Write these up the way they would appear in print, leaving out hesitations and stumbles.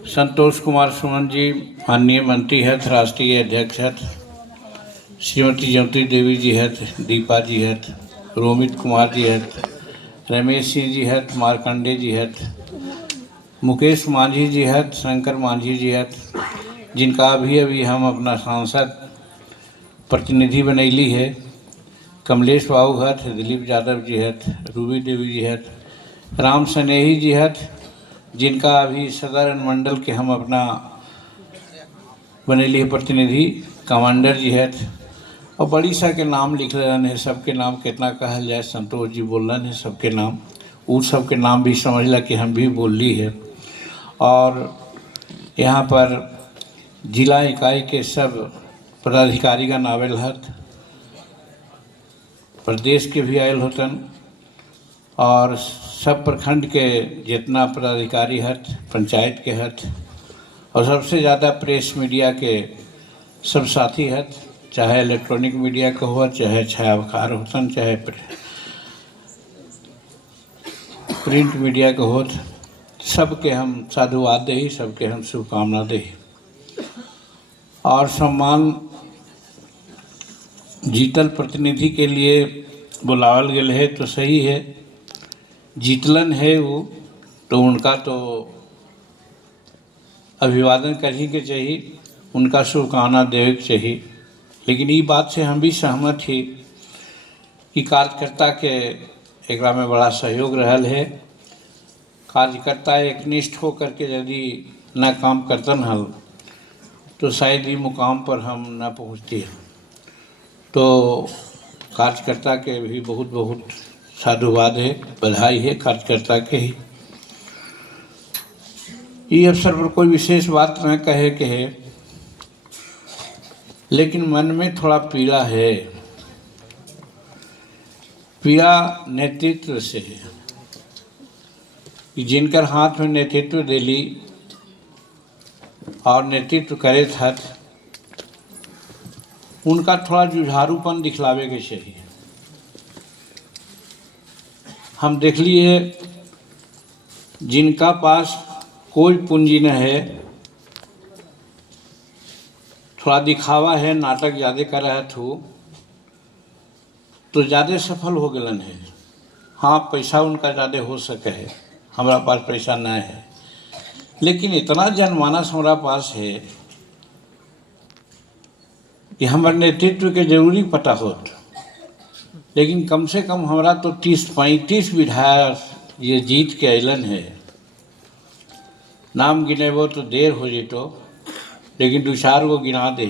संतोष कुमार सुमन जी, माननीय मंत्री हथ, राष्ट्रीय अध्यक्ष हथ, श्रीमती ज्योति देवी जी हथ, दीपा जी हथ, रोमित कुमार जी हथ, रमेश सिंह जी हथ, मार्कंडे जी हथ, मुकेश मांझी जी हथ, शंकर मांझी जी हथ, जिनका अभी अभी हम अपना सांसद प्रतिनिधि बनैली है, कमलेश बाबू हथ, दिलीप यादव जी हथ, रूबी देवी जी हथ, राम सनेही जी हथ, जिनका अभी सदर अनुमंडल के हम अपना बनैली है प्रतिनिधि, कमांडर जी हथ, और बड़ी सा के नाम लिख रहे हैं। सबके नाम कितना कहल जाए, संतोष जी बोल रहे हैं सबके नाम, वो सबके नाम भी समझ ला कि हम भी बोल ली है। और यहाँ पर जिला इकाई के सब पदाधिकारी का नावल हथ, प्रदेश के भी आयल होतन, और सब प्रखंड के जितना पदाधिकारी हथ, पंचायत के हथ, और सबसे ज़्यादा प्रेस मीडिया के सब साथी हथ, चाहे इलेक्ट्रॉनिक मीडिया का हो, चाहे छायाकार होतन, चाहे प्रिंट मीडिया का हो, सबके हम साधुवाद दे, सबके हम शुभकामना दे। और सम्मान जीतल प्रतिनिधि के लिए बुलावल गए है तो सही है, जीतलन है वो तो उनका तो अभिवादन करही के चाहिए, उनका शुभकामना देवे के चाहिए। लेकिन ये बात से हम भी सहमत ही कि कार्यकर्ता के एक में बड़ा सहयोग रहल है। कार्यकर्ता एकनिष्ठ होकर के यदि न काम करतन हल तो शायद ही मुकाम पर हम न पहुँचते हैं। तो कार्यकर्ता के भी बहुत बहुत साधुवाद है, बधाई है कार्यकर्ता के ही। ये अवसर पर कोई विशेष बात न कहे के है, लेकिन मन में थोड़ा पीड़ा है। पीड़ा नेतृत्व से है कि जिनकर हाथ में नेतृत्व दिली और नेतृत्व करे था, उनका थोड़ा जुझारूपन दिखलावे के चाहिए। हम देख लिए जिनका पास कोई पूंजी न है, थोड़ा दिखावा है, नाटक ज़्यादा कर रहा तो ज़्यादा सफल हो गलन है। हाँ, पैसा उनका ज़्यादा हो सके है, हमारा पास पैसा न है, लेकिन इतना जनमानस हमारा पास है कि हमारे नेतृत्व के जरूरी पता होत। लेकिन कम से कम हमारा तो 30-35 विधायक ये जीत के अलन है। नाम गिनेबो तो देर हो जितो, लेकिन 2-4 गो गिना दे।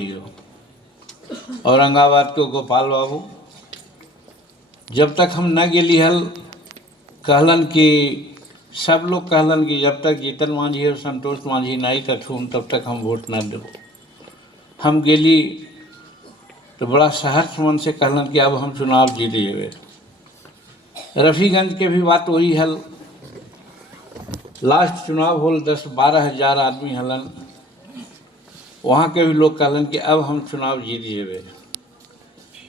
औरंगाबाद को गोपाल बाबू, जब तक हम न गेली हल कहलन कि सब लोग कहलन कि जब तक जीतन मांझी और संतोष मांझी नहीं तथुन तब तक हम वोट न दो। हम गेली तो बड़ा सहर्ष मन से कहलन कि अब हम चुनाव जीत जेबे। रफ़ीगंज के भी बात वही हल, लास्ट चुनाव होल 10-12 हज़ार आदमी हलन, वहाँ के भी लोग कहलन कि अब हम चुनाव जीत जेबे।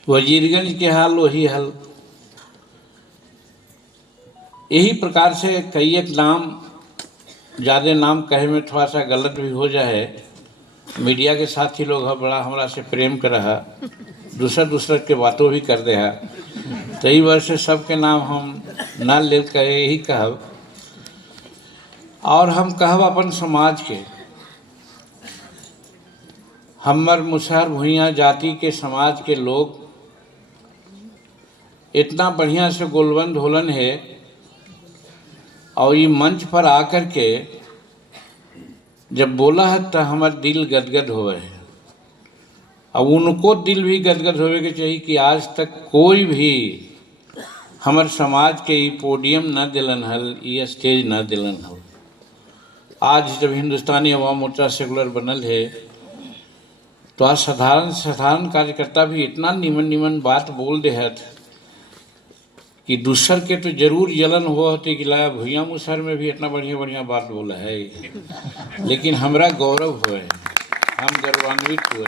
वजीरगंज के हाल वही हल। यही प्रकार से कई एक नाम, ज़्यादा नाम कहे में थोड़ा सा गलत भी हो जाए। मीडिया के साथ ही लोग बड़ा हमरा से प्रेम कर रहा, दूसरा के बातों भी कर दे है, तो यही वजह से सबके नाम हम ना ले कहे यही कहब। और हम कहब अपन समाज के, हमर मुसहर भुइया जाति के समाज के लोग इतना बढ़िया से गोलबंद होलन है, और ये मंच पर आकर के जब बोला है तो हमार दिल गदगद होवे है। अब उनको दिल भी गदगद होवे के चाहिए कि आज तक कोई भी हमार समाज के ये पोडियम न दिलन हल, ये स्टेज न दिलन हल। आज जब हिंदुस्तानी अवाम मोर्चा सेकुलर बनल है तो आज साधारण कार्यकर्ता भी इतना निमन बात बोल दे है कि दूसर के तो जरूर जलन हुआ होती कि लाया भुइया मुसहर में भी इतना बढ़िया बात बोला है। लेकिन हमरा गौरव हुए, हम गौरवान्वित हुए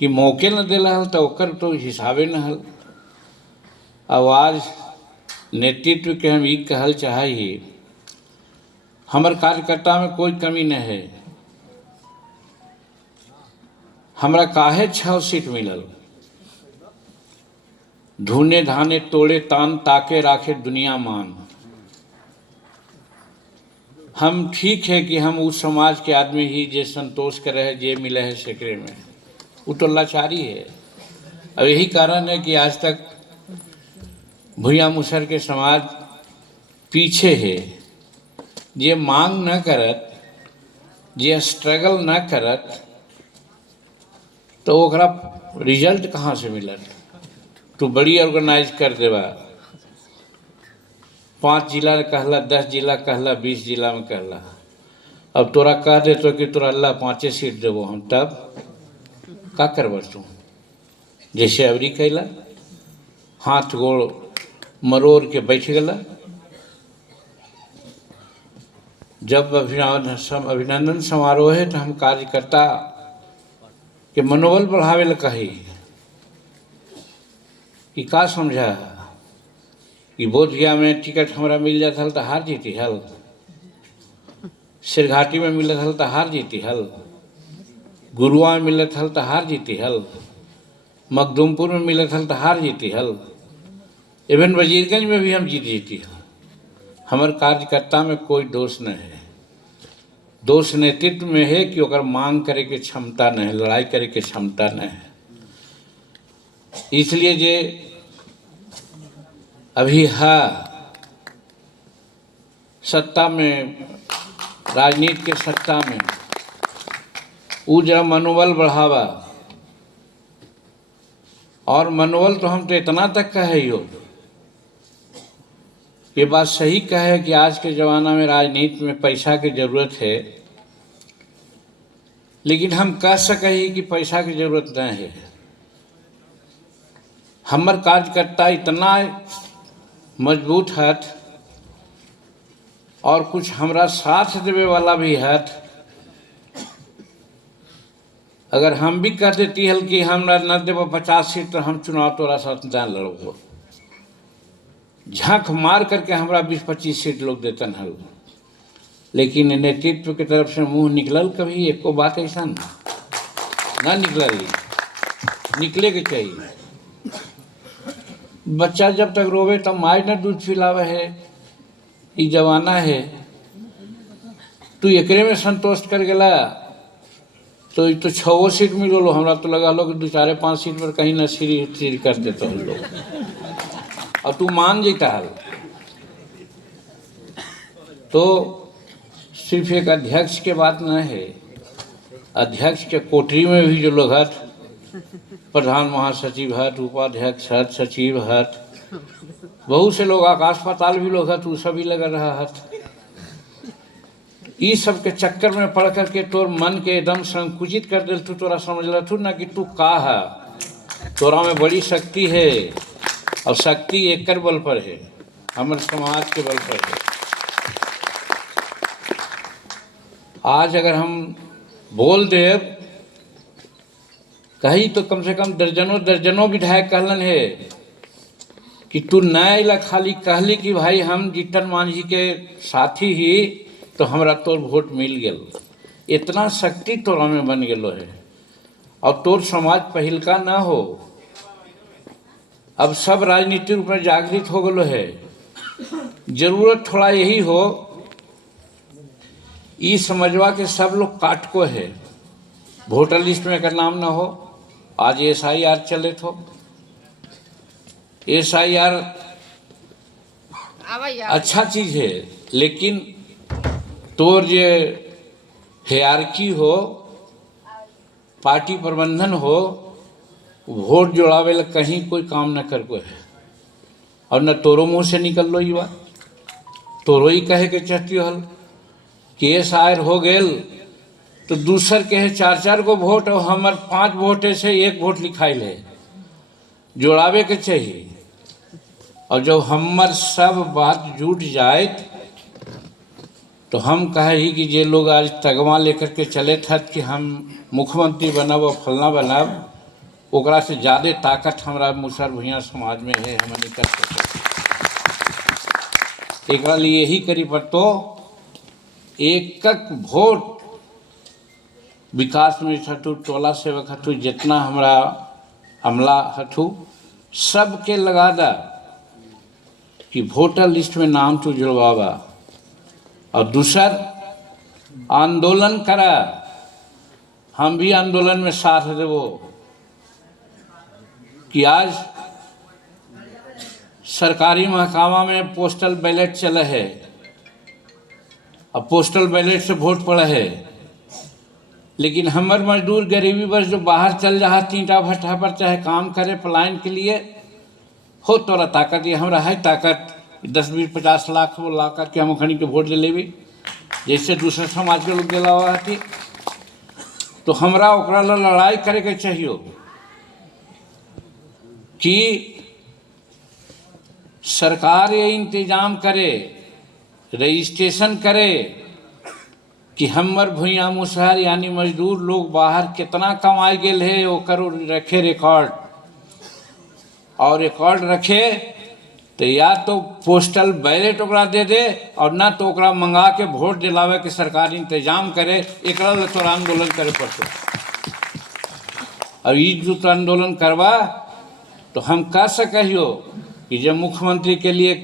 कि मौके न दिला हल तो ओकर तो हिसाबे न हल। आवाज नेतृत्व के हम ई कहल चाहिए, हमार कार्यकर्ता में कोई कमी नहीं है। हमरा काहे 6 सीट मिलल, धुने धाने तोड़े तान ताके राखे दुनिया मान। हम ठीक है कि हम उस समाज के आदमी ही जे संतोष करे है, जे मिले है सेकरे में, वो तो लाचारी है। और यही कारण है कि आज तक भूया मुसर के समाज पीछे है। जे मांग न करत, जे स्ट्रगल न करत, तो ओकरा रिजल्ट कहाँ से मिलत। तू बड़ी ऑर्गेनाइज कर देवा, 5 जिला कहला, 10 जिला कहला, 20 जिला में कहला, अब तोरा कह दे तो कि तोरा अल्लाह 5 सीट देवो हम, तब का करब तू। जैसे अवरी कैला, हाथ गोड़ मरोड़ के बैठ गला। जब अभिनंदन समारोह है तो हम कार्यकर्ता के मनोबल बढ़ावे ला कही कि का समझा कि बोधगया में टिकट हमरा मिल जात हल तो हार जीती हल, सिरघाटी में मिलत हल तो हार जीती हल, गुरुआ में मिलत हल तो हार जीती हल, मखदूमपुर में मिलत हल तो हार जीती हल, इवन वजीरगंज में भी हम जीत जीती हल। हमारे कार्यकर्ता में कोई दोष नहीं है। दोष नेतृत्व में है कि ओकर मांग करे के क्षमता नहीं है, लड़ाई करे के क्षमता नहीं है। इसलिए जे अभी है सत्ता में, राजनीति के सत्ता में, वो जरा मनोबल बढ़ावा। और मनोबल तो हम तो इतना तक कहे हो, ये बात सही कहे कि आज के ज़माना में राजनीति में पैसा की ज़रूरत है, लेकिन हम कह सके ही कि पैसा की ज़रूरत नहीं है। हमार कार्यकर्ता इतना मजबूत है और कुछ हमरा साथ देवे वाला भी है। अगर हम भी कह देती हल कि हमरा न देव 50 सीट तो हम चुनाव तोरा साथ न लड़ो, झंख मार करके हमरा 20-25 सीट लोग देतन हल। लेकिन नेतृत्व की तरफ से मुंह निकलल कभी एको बात ऐसा ना निकलल, निकले के चाहिए। बच्चा जब तक रोवे तब माय न दूध पिलावे है, ये जमाना है। तू एकरे में संतोष कर गला तो ये तो 6 सीट मिलो, हमरा तो लगा लो कि 2-4-5 सीट पर कहीं न सीरी कर देते हम लोग, और तू मान जीता है। तो सिर्फ एक अध्यक्ष के बात न है, अध्यक्ष के कोठरी में भी जो लोग हैं, प्रधान महासचिव है, उपाध्यक्ष है, सचिव है, बहुत से लोग, आकाश पाताल भी लोग हैं, तो सभी लगा रहा है। इस सब के चक्कर में पड़ करके तोर मन के एकदम संकुचित कर दिल। तू तोरा समझ रहा थू ना कि तू का है, तोरा में बड़ी शक्ति है, और शक्ति एक बल पर है, हमारे समाज के बल पर है। आज अगर हम बोल दे कहीं तो कम से कम दर्जनों विधायक कहलन है कि तू न अला, खाली कहली कि भाई हम जीतन मांझी के साथी ही तो हमरा तोर वोट मिल गल। इतना शक्ति तोरा में बन गलो है, और तोर समाज पहिलका ना हो, अब सब राजनीति रूप में जागृत हो गलो है। जरूरत थोड़ा यही हो, ई समझवा के सब लोग काट को है, वोटर लिस्ट में अगर नाम ना हो। आज SIR चले तो SIR अच्छा चीज है, लेकिन तोर जे हायरार्की हो, पार्टी प्रबंधन हो, वोट जोड़ावे ला कहीं कोई काम न कर को है। और न तोरो मुँह से निकल लो ये बात, तोरो ही कहे के चाहती हल कि SIR हो गेल तो दूसर के है 4-4 गो वोट, और हमार 5 वोट से 1 वोट लिखाइल है, जोड़ावे के चाहिए। और जब हमार सब बात जुट जाए तो हम कहे ही कि जे लोग आज तगवा लेकर के चले थे कि हम मुख्यमंत्री बनब और फलना बनब, ओकरा से ज़्यादा ताकत हमारा मुसर भुइयाँ समाज में है, हम नहीं कर सकते। एक लिए यही करी पर तो एक वोट विकास में हथु, टोला सेवक हथु, जितना हमारा अमला हथु, सबके लगा दा कि वोटर लिस्ट में नाम तो जुड़वावा। और दूसर आंदोलन करा, हम भी आंदोलन में साथ देवो कि आज सरकारी महकमा में पोस्टल बैलेट चले है और पोस्टल बैलेट से वोट पड़ा है, लेकिन हमर मजदूर गरीबी वर्ष जो बाहर चल रहा तीनटा भट्ठा पर चाहे काम करे पलायन के लिए हो, तोरा ताकत ये हमरा है ताकत 10-20-50 लाख वो ला करके हम खनी के वोट ले लेवी जैसे दूसरे समाज के लोग दिला हुआ थी। तो हमरा ओकरा ला लड़ाई करे के चाहिए कि सरकार ये इंतजाम करे, रजिस्ट्रेशन करे कि हमर भुइया मुसहर यानी मजदूर लोग बाहर कितना कमाई गेल है ओकर रखे रिकॉर्ड, और रिकॉर्ड रखे तो या तो पोस्टल बैलेट ओकरा दे दे और ना तो ओकरा मंगा के वोट दिलावे के सरकार इंतजाम करे। एकरा ले तोरा आंदोलन करे पड़तो। और ये जो आंदोलन करवा तो हम कह सकियो कि जब मुख्यमंत्री के लिए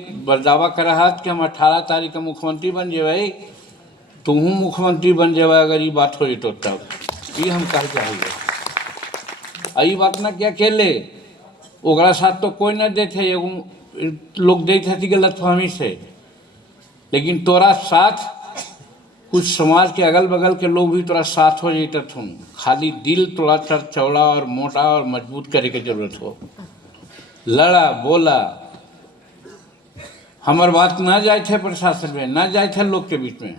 दावा कर रहा कि हम 18 तारीख का मुख्यमंत्री बन जेबे, तुम मुख्यमंत्री बन जेबे अगर ये बात हो तो तब ये हम कह चाहिए। यही बात ना क्या खेले ओकरा साथ तो कोई न देते, लोग देते थे गलतफहमी से, लेकिन तोरा साथ कुछ समाज के अगल बगल के लोग भी तोरा साथ हो जाते थुन। खाली दिल थोड़ा चौड़ा और मोटा और मजबूत करे के जरूरत हो। लड़ा बोला, हमार बात ना जाए थे प्रशासन में, ना जाए थे लोग के बीच में,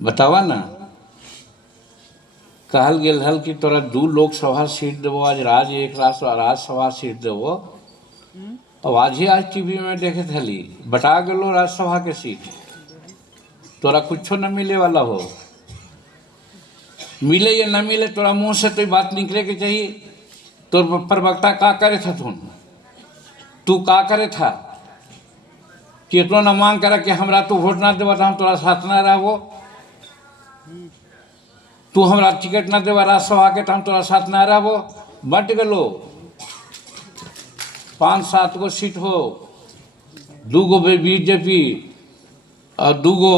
बतावा ना। कहल गेल हल कि तोरा 2 लोकसभा सीट देवो, आज राज्यसभा सीट देवो। अब आज टीवी में देखे थली बटा गलो राज्यसभा के सीट, तोरा कुछो न मिले वाला हो। मिले या न मिले तोरा मुंह से तो बात निकले के चाहिए। तो प्रवक्ता का करे था तू का करे था कि इतना न मांग करा कि हमरा तू वोट ना देवा तो हम तोरा साथ ना रहबो, तू हमरा टिकट ना देवा राज्यसभा के तो हम तोरा साथ ना रहबो। बट गलो 5-7 गो सीट हो, 2 गो बीजेपी और 2 गो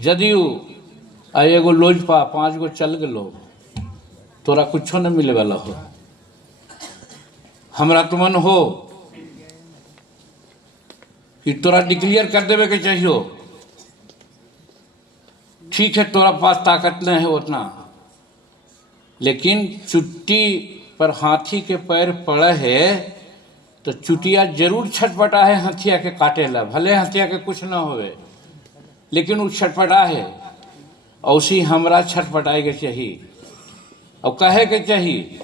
जदयू और 1 गो लोजपा, 5 गो चल गलो, तोरा कुछो न मिले वाला हो। हमरा तुमन हो कि तोरा डिक्लेयर कर देवे के चाहिए। ठीक है तोरा पास ताकत नहीं है उतना, लेकिन चुट्टी पर हाथी के पैर पड़े है तो चुटिया जरूर छटपटा है हथिया के काटे ला। भले हथिया के कुछ ना होवे लेकिन वो छटपटा है, और उसी हमरा छटपटाए के चाहिए और कहे के चाहिए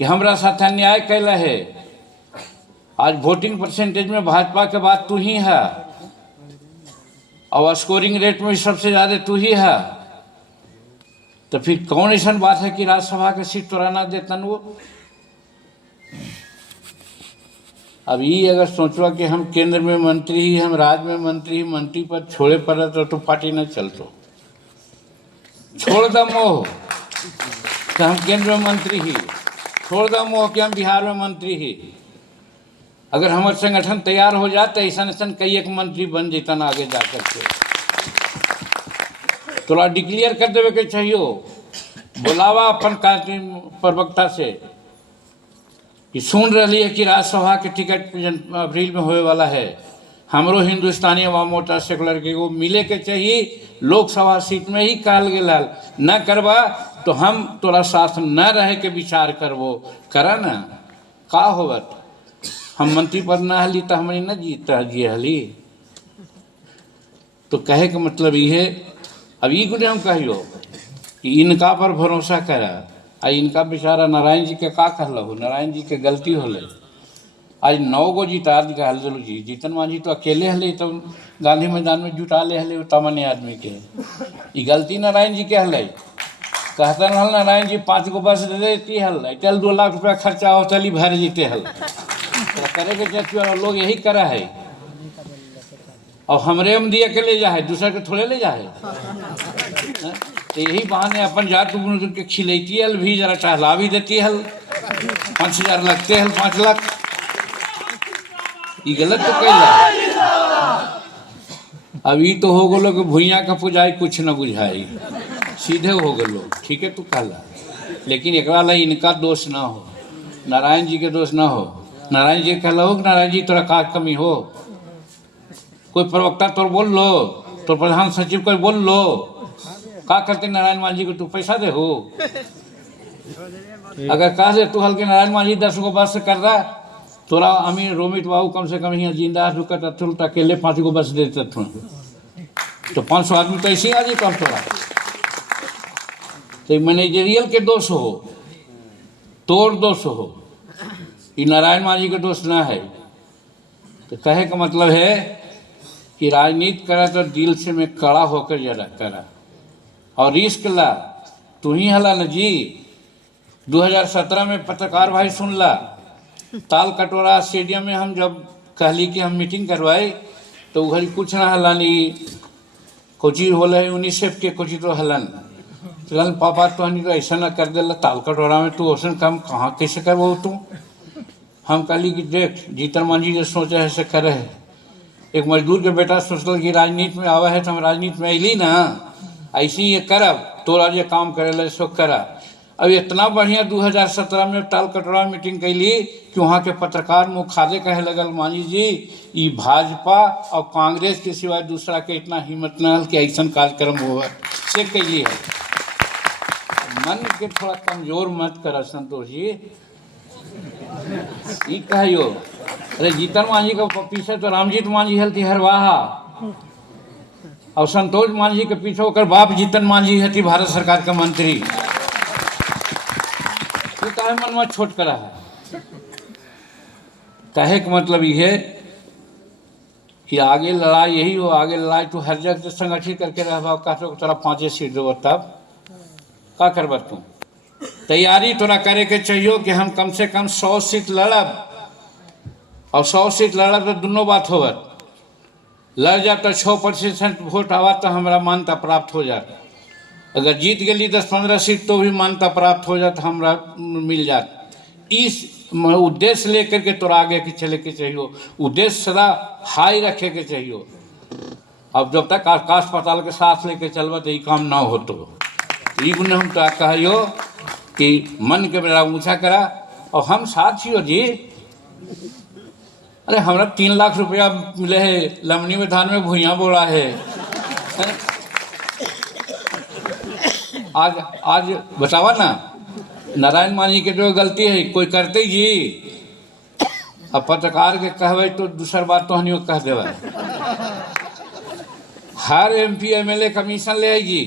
कि हमरा साथ अन्याय कैला है। आज वोटिंग परसेंटेज में भाजपा के बाद तू ही है और स्कोरिंग रेट में सबसे ज़्यादा तू ही है, तो फिर कौन ऐसा बात है कि राज्यसभा के सीट तोरा ना देतन वो। अब ये अगर सोचवा कि हम केंद्र में मंत्री ही, हम राज्य में मंत्री ही, मंत्री पर छोड़े पड़े तो पार्टी न चलतो। छोड़ द मोह कि हम केंद्र में मंत्री ही, छोड़ द मोह कि हम बिहार में मंत्री ही। अगर हमारे संगठन तैयार हो जाता ऐसा ऐसा कई एक मंत्री बन जेतन आगे जा करके। तोरा डिक्लेयर कर देवे के चाहिए, बुलावा अपन प्रवक्ता से कि सुन रही है कि राज्यसभा के टिकट अप्रैल में होने वाला है, हमरो हिंदुस्तानी अवाम मोर्चा सेकुलर के वो मिले के चाहिए। लोकसभा सीट में ही कहल गेल न करवा तो हम तोरा साथ न रहे के विचार करबो। करा ना का होवत, हम मंत्री पद ना हली तो हमारी न जीता जी हली। तो कहे का मतलब ये है, अब ये गुने हम कहियो कि इनका पर भरोसा करा। आ इनका बेचारा नारायण जी के का कहल हो, नारायण जी के गलती होले। आज 9 गो जिता कहल दिलो जी, जीतन मांझी तो अकेले हले तो गांधी मैदान में जुटा ले हले तमने आदमी के। ये गलती नारायण जी के हले, कहतन हल नारायण जी 5 गो बस दे देती हल, चल 2 लाख रुपया खर्चा हो चली भर जीते हल। तो करे के चाहिए लोग यही करा है। और हमरे में दिया के ले जा है, दूसरा के थोड़े ले जा है। तो यही बहाने अपन जात के खिलैती हल भी, जरा टहला भी देती हल, 5,000 लगते हल, 5 लाख। ये गलत तो कैला। अभी तो हो गलो कि भुइया का पुजाई कुछ न बुझाई, सीधे हो गलो, ठीक है तू कहला। लेकिन एकरा ला इनका दोष ना हो, नारायण जी के दोष ना हो। नारायण जी कहला हो कि नारायण जी तोरा का कमी हो, कोई प्रवक्ता तोर बोल लो, तो प्रधान सचिव को बोल लो, का करते नारायण मान जी को तू पैसा दे हो। अगर कहा से तू हल्के नारायण मान जी 10 गो बस से कर रहा, तोरा अमीर रोमित बाबू कम से कम यहाँ जिंदा रुकत अकेले 5 गो बस देते, तो 500 आदमी तो ऐसे ही आ जी कम तोरा। तो मैनेजरियल के दोष हो, तोर दोष हो, ये नारायण मान जी के दोष ना है। तो कहे का मतलब है कि राजनीति करा तो दिल से में कड़ा होकर जरा करा, और रिस्क ला। तू ही हला न जी, 2017 में पत्रकार भाई सुन ला, ताल कटोरा स्टेडियम में हम जब कहली कि हम मीटिंग करवाए, तो उधर कुछ ना हलानी, कोची बोले यूनिसेफ के कोची तो हलन चलन पापा तो हनी तो ऐसा ना कर देला ताल कटोरा में, तू औसन काम कहाँ कैसे करबो तू। हम कहली कि देख जीतन मांझी जो सोचे है से करे है। एक मजदूर के बेटा सोचल कि राजनीति में आवा है तो हम राजनीति में अली ना, ऐसे ही ये करब, तोरा जो काम करे सो करा। अब इतना बढ़िया 2017 में ताल कटोरा में मीटिंग कैली कि वहाँ के पत्रकार मुखादे कहे लगल मांझी जी ये भाजपा और कांग्रेस के सिवाय दूसरा के इतना हिम्मत न हल कि ऐसा कार्यक्रम हो से कैली है। मन के थोड़ा कमजोर मत कर संतोष जी, ये कहियो। अरे जीतन मांझी का पीछे तो रामजीत मांझी हल हरवाहा, और संतोष मांझी के पीछे होकर बाप जीतन मांझी हती भारत सरकार का मंत्री। तो काहे मन में छोट करा है। कहे का मतलब ये है कि आगे लड़ाई यही हो, आगे लड़ाई तो हर जगह संगठित करके रह कहते तोरा 5 सीट देव, तब का करब तू। तैयारी तोरा करे के चाहिए कि हम कम से कम 100 सीट लड़ब, और 100 सीट लड़ब तो दोनों बात होवत। लड़ जा तो 6% वोट आवा तो हमारा मान्यता प्राप्त हो जात, अगर जीत गई 10-15 सीट तो भी मान्यता प्राप्त हो जात, हमारा मिल जात। इस उद्देश्य लेकर के तोरा आगे के चले के चाहिए, उद्देश्य सदा हाई रखे के चाहिए। अब जब तक आकाश पाताल के साथ लेके चलबा तो ये काम ना हो। तो गुण हम तो कहियो कि मन के मेरा ऊँचा करा, और हम साथ ही हो जी। अरे हमारा 3 लाख रुपया मिले है, लमनी में धान में भुइयाँ बोड़ा है। आज बतावा ना, नारायण मांझी के जो गलती है कोई करते जी, अब पत्रकार के कहवे तो दूसर बात तो हनियो कह देवा। हर MP MLA कमीशन ले जी।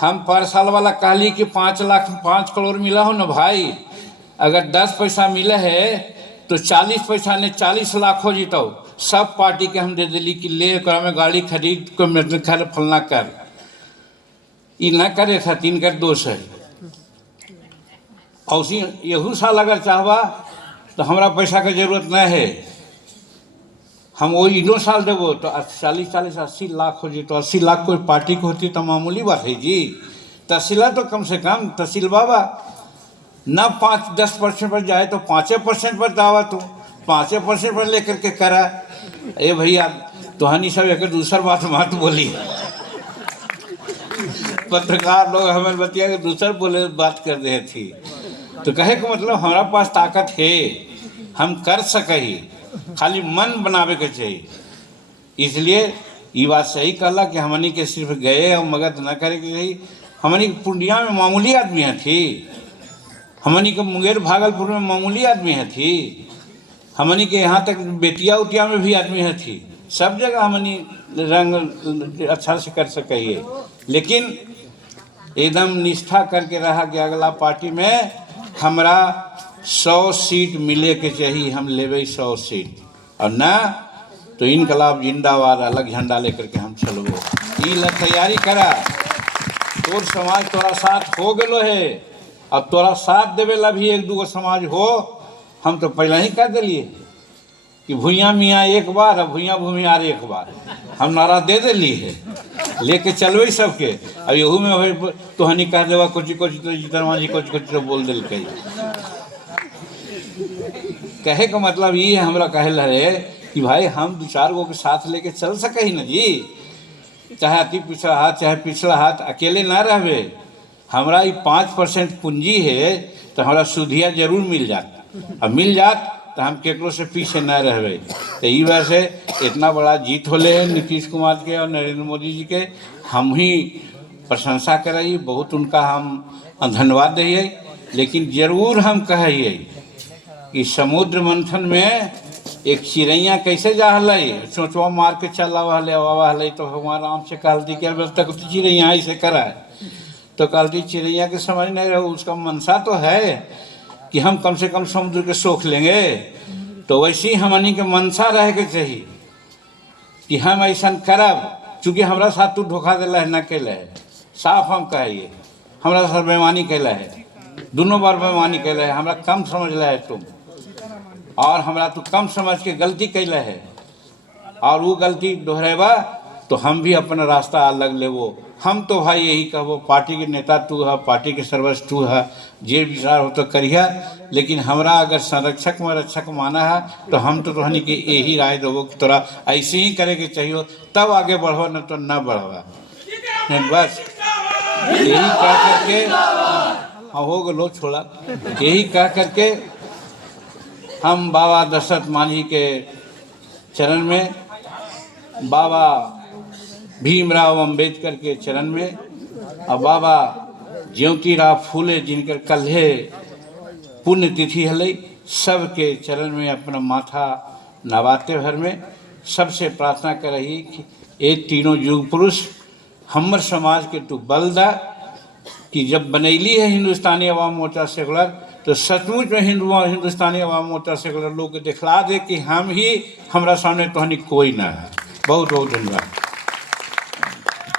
हम पर साल वाला कहली कि 5 करोड़ मिला हो ना भाई, अगर 10 पैसा मिले है तो 40 पैसा ने 40 लाख हो जीतो। सब पार्टी के हम दे दिली कि ले में गाड़ी खरीद को खर फलना कर, ये न करे था, तीन कर दोष है। और यहू साल अगर चाहबा तो हमारा पैसा का जरूरत न है, हम वो इनो साल देवो तो 40-80 लाख हो जी। तो 80 लाख कोई पार्टी को होती तो मामूली बात है जी। तहसीला तो कम से कम तहसील बाबा न 5-10% पर जाए तो 5% पर दावा, तो 5% पर लेकर के करा। ए भैया तुहानी सब एक दूसर बात मत बोली। पत्रकार लोग हमें बतिया के दूसर बोले बात कर रहे थी, तो कहे को मतलब हमारा पास ताकत है, हम कर सके ही, खाली मन बनावे के चाहिए। इसलिए ये बात सही कहला कि हमनी के सिर्फ गए और मगध न करे के चाहिए। हमनी के पूर्णिया में मामूली आदमी है थी, हमनी के मुंगेर भागलपुर में मामूली आदमी है थी, हमनी के यहाँ तक बेतिया उतिया में भी आदमी है थी। सब जगह हमनी रंग अच्छा से कर सके, लेकिन एकदम निष्ठा करके रहा कि अगला पार्टी में हमरा 100 सीट मिले के चाहिए, हम लेवे 100 सीट, और ना तो इनकलाब जिंदाबाद अलग झंडा लेकर के हम चलबो। ई तैयारी करा, तोर समाज तोरा साथ हो गलो है, अब तोरा साथ देवे ला भी 1-2 समाज हो, हम तो पहले ही कर दिलिए। कि भूया मियाँ एक बार और भूया भूमियार एक बार, हम नारा दे दिली है लेके चलवे सबके। अब यहू में भाई तोहनी कह देवा कुछ तो जीतनवा जी कुछ तो बोल दिल कही। कहे का मतलब ये है हमरा कहे रहे कि भाई हम 2-4 गो के साथ लेके चल सके ही न जी, चाहे अति पिछड़ा हाथ चाहे पिछड़ा हाथ, अकेले ना रहबे। हमरा ये 5% पूंजी है तो हमरा सुधिया जरूर मिल जाता, अब मिल जात तो हम केकरो से पीछे न रहबे। तो ये वजह से इतना बड़ा जीत होले है नीतीश कुमार के और नरेंद्र मोदी जी के, हम ही प्रशंसा करिए, बहुत उनका हम धन्यवाद दिए। लेकिन जरूर हम कहिए कि समुद्र मंथन में एक चिड़ैया कैसे जा हलै, चोंचवा मार के चल आवा हलै, तो भगवान राम से कहती कि अब तक तो चिड़ैया ऐसे करा है, तो कहती चिड़ैया के समझ नहीं रहो, उसका मनसा तो है कि हम कम से कम समुद्र के सोख लेंगे। तो वैसे ही हमनी के मनसा रहे के चाहिए कि हम ऐसा करब, चूँकि हमारा साथ तू धोखा दिला है न कैला है, साफ हम कहिए हमारा साथ बेईमानी कैला है, दोनों बार बेईमानी कैला है, हमरा कम समझला है तुम, और हमरा तू कम समझ के गलती कैला है, और वो गलती दोहरेबा तो हम भी अपना रास्ता अलग लेवो। हम तो भाई यही कहबो, पार्टी के नेता तू है, पार्टी के सर्वस्व तू है, जे विचार हो तो करिया, लेकिन हमरा अगर संरक्षक में रक्षक माना है तो हम तो तोहनी के यही राय देवो कि तोरा ऐसे ही करे के चाहिए, तब आगे बढ़ो, न तो न बढ़वा। बस यही कह करके हो गलो छोड़ा, यही कह करके हम बाबा दशरथ मांझी के चरण में, बाबा भीमराव अंबेडकर के चरण में, और बाबा ज्योतिराव फूले जिनकर कल्हे पुण्यतिथि हलै, सबके चरण में अपना माथा नवाते भर में सबसे प्रार्थना कर रही कि ये तीनों युग पुरुष हमर समाज के तू बल दा कि जब बनैली है हिंदुस्तानी अवाम मोर्चा सेकुलर, तो सचमुच में हिंदुस्तानी अवाम मोर्चा सेकुलर लोग के दिखला दे कि हम ही, हमरा सामने तोहनी कोई ना है। बहुत बहुत धन्यवाद।